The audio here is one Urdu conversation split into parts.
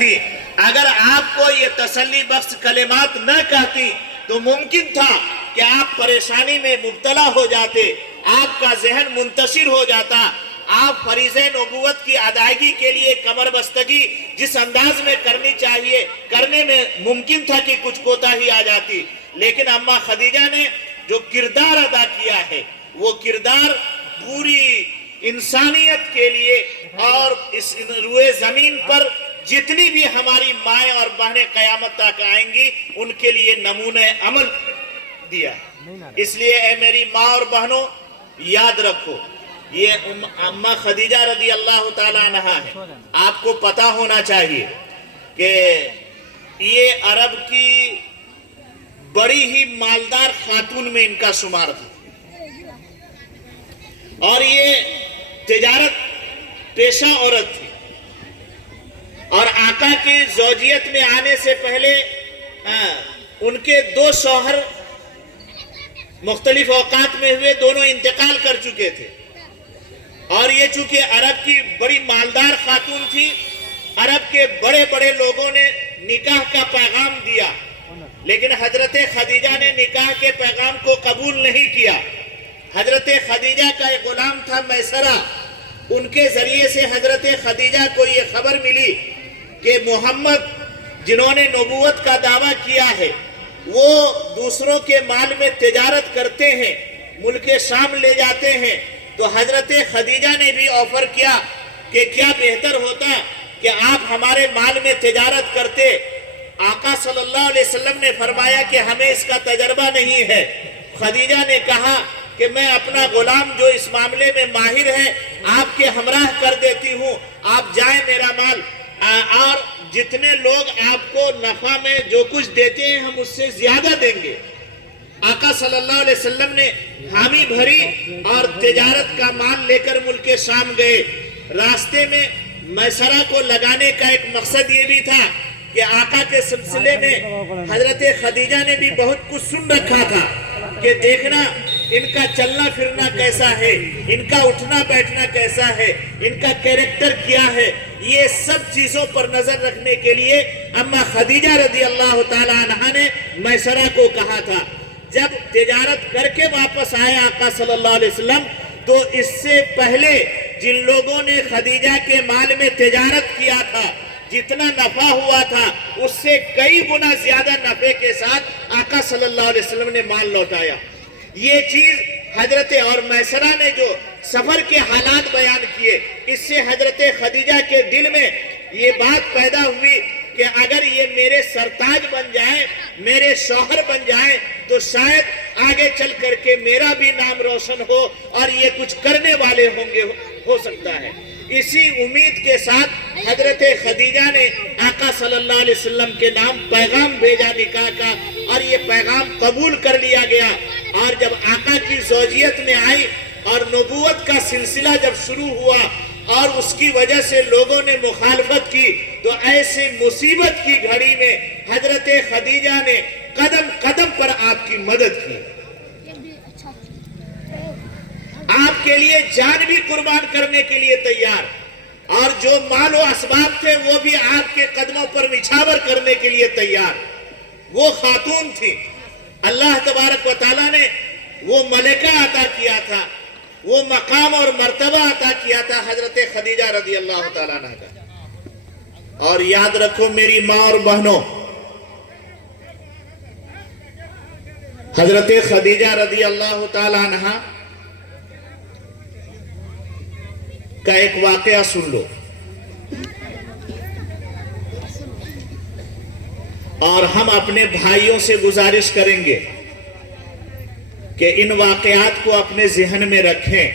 تھی. اگر آپ کو یہ تسلی بخش کلمات نہ کہتی تو ممکن تھا کہ آپ پریشانی میں مبتلا ہو جاتے، آپ کا ذہن منتشر ہو جاتا، آپ فریضہ نبوت کی ادائیگی کے لیے کمر بستگی جس انداز میں کرنی چاہیے کرنے میں ممکن تھا کہ کچھ کوتاہی آ جاتی. لیکن اماں خدیجہ نے جو کردار ادا کیا ہے وہ کردار پوری انسانیت کے لیے اور اس روئے زمین پر جتنی بھی ہماری مائیں اور بہنیں قیامت تک آئیں گی ان کے لیے نمونہ عمل دیا. اس لیے اے میری ماں اور بہنوں یاد رکھو یہ اماں خدیجہ رضی اللہ تعالیٰ عنہ ہے. آپ کو پتا ہونا چاہیے کہ یہ عرب کی بڑی ہی مالدار خاتون میں ان کا شمار تھا اور یہ تجارت پیشہ عورت تھی اور آقا کی زوجیت میں آنے سے پہلے ان کے 2 شوہر مختلف اوقات میں ہوئے، دونوں انتقال کر چکے تھے. اور یہ چونکہ عرب کی بڑی مالدار خاتون تھی، عرب کے بڑے بڑے لوگوں نے نکاح کا پیغام دیا لیکن حضرت خدیجہ نے نکاح کے پیغام کو قبول نہیں کیا. حضرت خدیجہ کا ایک غلام تھا میسرہ، ان کے ذریعے سے حضرت خدیجہ کو یہ خبر ملی کہ محمد جنہوں نے نبوت کا دعویٰ کیا ہے وہ دوسروں کے مال میں تجارت کرتے ہیں، ملک شام لے جاتے ہیں. تو حضرت خدیجہ نے بھی آفر کیا کہ کیا بہتر ہوتا کہ آپ ہمارے مال میں تجارت کرتے. آقا صلی اللہ علیہ وسلم نے فرمایا کہ ہمیں اس کا تجربہ نہیں ہے. خدیجہ نے کہا کہ میں اپنا غلام جو اس معاملے میں ماہر ہے آپ کے ہمراہ کر دیتی ہوں، آپ جائیں میرا مال اور جتنے لوگ آپ کو نفع میں جو کچھ دیتے ہیں ہم اس سے زیادہ دیں گے. آقا صلی اللہ علیہ وسلم نے حامی بھری اور تجارت کا مال لے کر ملک شام گئے. راستے میں میسرہ کو لگانے کا ایک مقصد یہ بھی تھا کہ آقا کے سلسلے میں حضرت خدیجہ نے بھی بہت کچھ سن رکھا تھا کہ دیکھنا ان کا چلنا پھرنا کیسا ہے، ان کا اٹھنا بیٹھنا کیسا ہے، ان کا کیریکٹر کیا ہے. یہ سب چیزوں پر نظر رکھنے کے لیے اماں خدیجہ رضی اللہ تعالی عنہ نے میسرہ کو کہا تھا. جب تجارت کر کے واپس آئے آقا صلی اللہ علیہ وسلم تو اس سے پہلے جن لوگوں نے خدیجہ کے مال میں تجارت کیا تھا جتنا نفع ہوا تھا اس سے کئی گنا زیادہ نفع کے ساتھ آقا صلی اللہ علیہ وسلم نے مال لوٹایا. یہ چیز حضرت اور میسرہ نے جو سفر کے حالات بیان کیے اس سے حضرت خدیجہ کے دل میں یہ بات پیدا ہوئی کہ اگر یہ میرے سرتاج بن جائیں، میرے شوہر بن جائیں تو شاید آگے چل کر کے میرا بھی نام روشن ہو اور یہ کچھ کرنے والے ہوں گے، ہو سکتا ہے. اسی امید کے ساتھ حضرت خدیجہ نے آقا صلی اللہ علیہ وسلم کے نام پیغام بھیجا نکاح کا اور یہ پیغام قبول کر لیا گیا. اور جب آقا کی زوجیت میں آئی اور نبوت کا سلسلہ جب شروع ہوا اور اس کی وجہ سے لوگوں نے مخالفت کی تو ایسے مصیبت کی گھڑی میں حضرت خدیجہ نے قدم قدم پر آپ کی مدد کی، آپ کے لیے جان بھی قربان کرنے کے لیے تیار، اور جو مال و اسباب تھے وہ بھی آپ کے قدموں پر نچھاور کرنے کے لیے تیار. وہ خاتون تھی، اللہ تبارک و تعالیٰ نے وہ ملکہ عطا کیا تھا، وہ مقام اور مرتبہ عطا کیا تھا حضرت خدیجہ رضی اللہ تعالیٰ عنہ کا. اور یاد رکھو میری ماں اور بہنوں، حضرت خدیجہ رضی اللہ تعالیٰ عنہ کا ایک واقعہ سن لو اور ہم اپنے بھائیوں سے گزارش کریں گے کہ ان واقعات کو اپنے ذہن میں رکھیں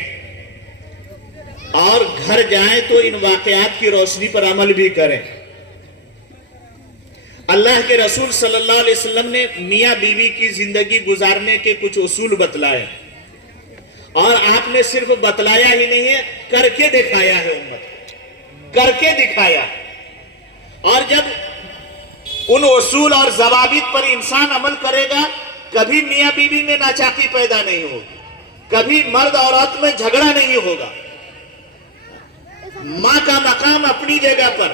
اور گھر جائیں تو ان واقعات کی روشنی پر عمل بھی کریں. اللہ کے رسول صلی اللہ علیہ وسلم نے میاں بیوی کی زندگی گزارنے کے کچھ اصول بتلائے اور آپ نے صرف بتلایا ہی نہیں ہے، کر کے دکھایا ہے، امت کر کے دکھایا. اور جب ان اصول اور ضوابط پر انسان عمل کرے گا کبھی میاں بیوی میں ناچاکی پیدا نہیں ہوگی، کبھی مرد عورت میں جھگڑا نہیں ہوگا. ماں کا مقام اپنی جگہ پر،